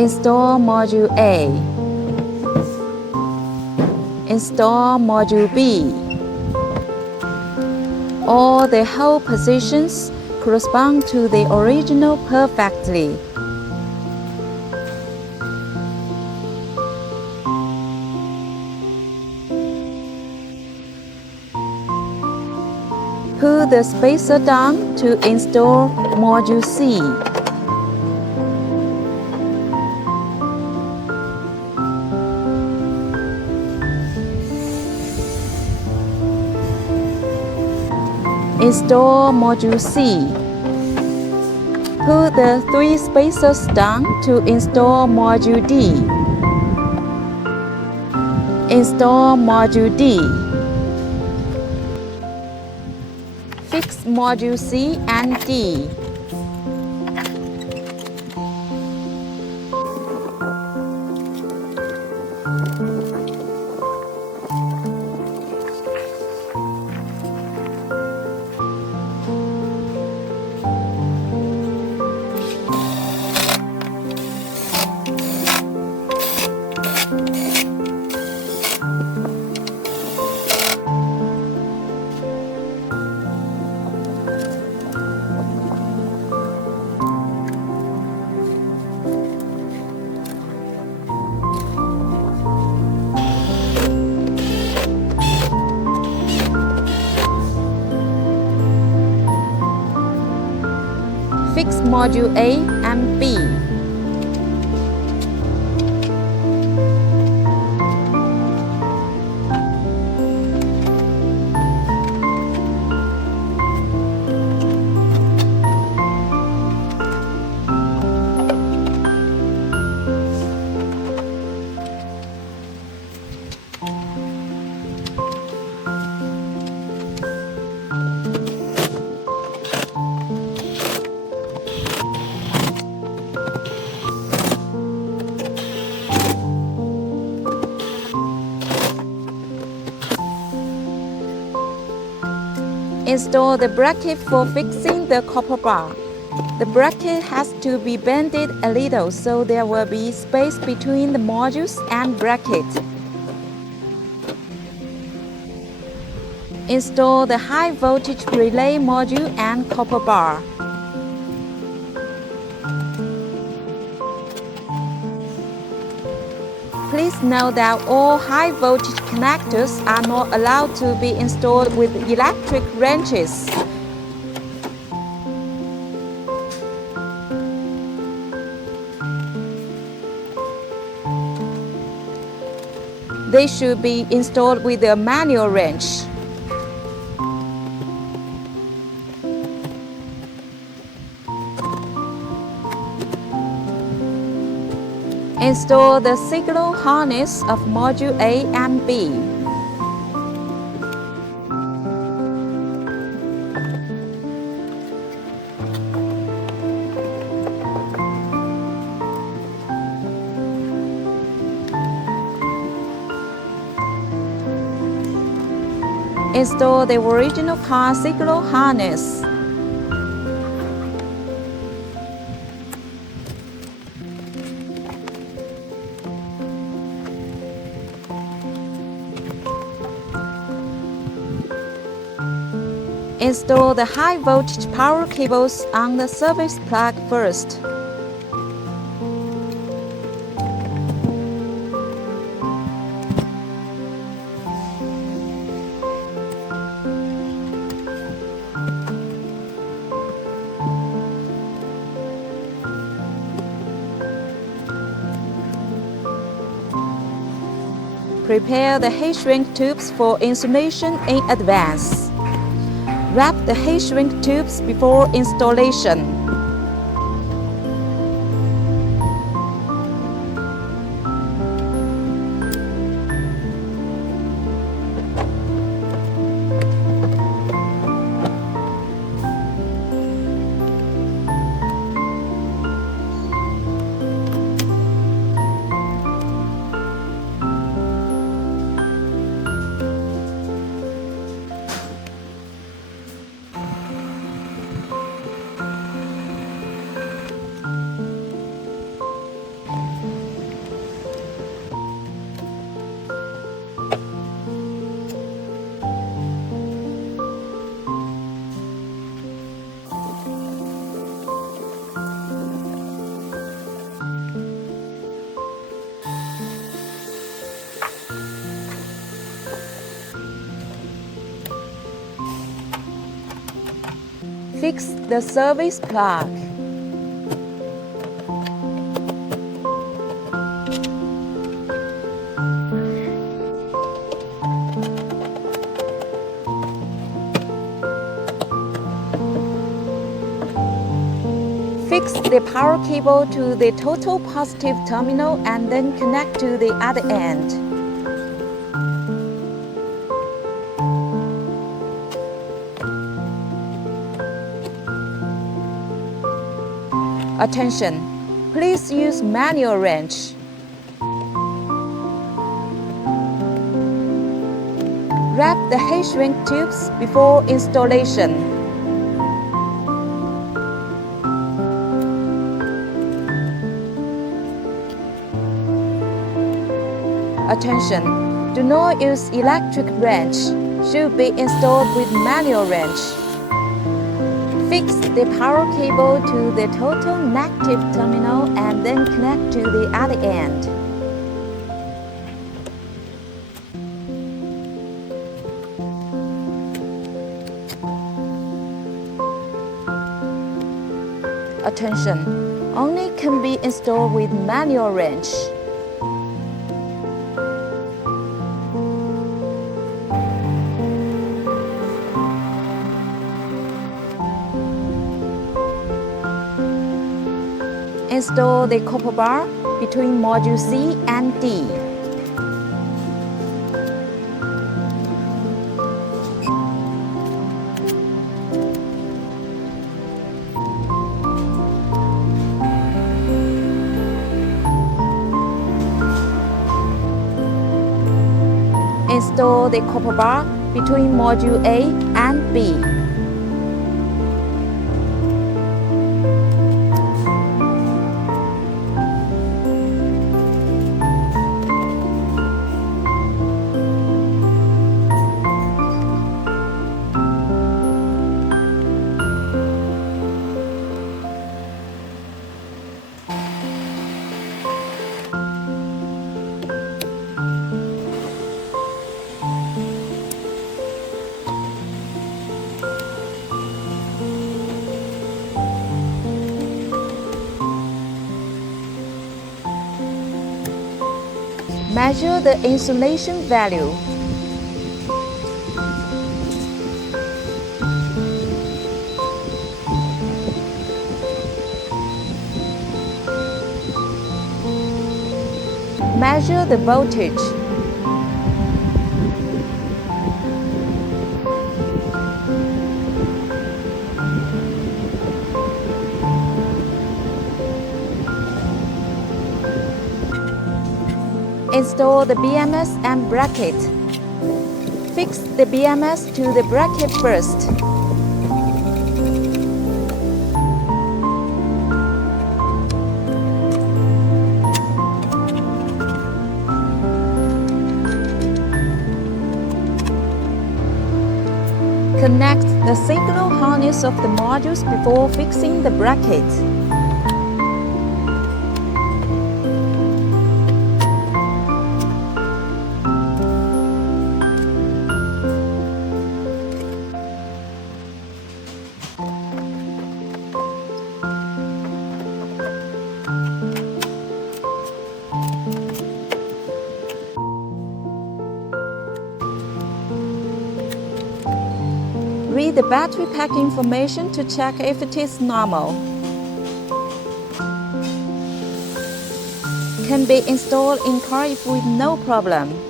Install Module A. Install Module B. All the hold positions correspond to the original perfectly. Pull the spacer down to install Module C. Install Module C. Pull the 3 spacers down to install Module D. Install Module D. Fix Module C and D. Fix Module A and B. Install the bracket for fixing the copper bar. The bracket has to be bended a little so there will be space between the modules and bracket. Install the high voltage relay module and copper bar. Please note that all high voltage connectors are not allowed to be installed with electric wrenches. They should be installed with a manual wrench. Install the signal harness of Module A and B. Install the original car signal harness. Install the high voltage power cables on the service plug first. Prepare the heat shrink tubes for installation in advance. Wrap the heat shrink tubes before installation. Fix the service plug. Fix the power cable to the total positive terminal and then connect to the other end. Attention! Please use manual wrench. Wrap the heat shrink tubes before installation. Attention! Do not use electric wrench. Should be installed with manual wrench. Fix the power cable to the total negative terminal and then connect to the other end. Attention! Only can be installed with manual wrench. Install the copper bar between module C and D. Install the copper bar between module A and B. Measure the insulation value. Measure the voltage. Install the BMS and bracket. Fix the BMS to the bracket first. Connect the signal harness of the modules before fixing the bracket. Read the battery pack information to check if it is normal. Can be installed in car with no problem.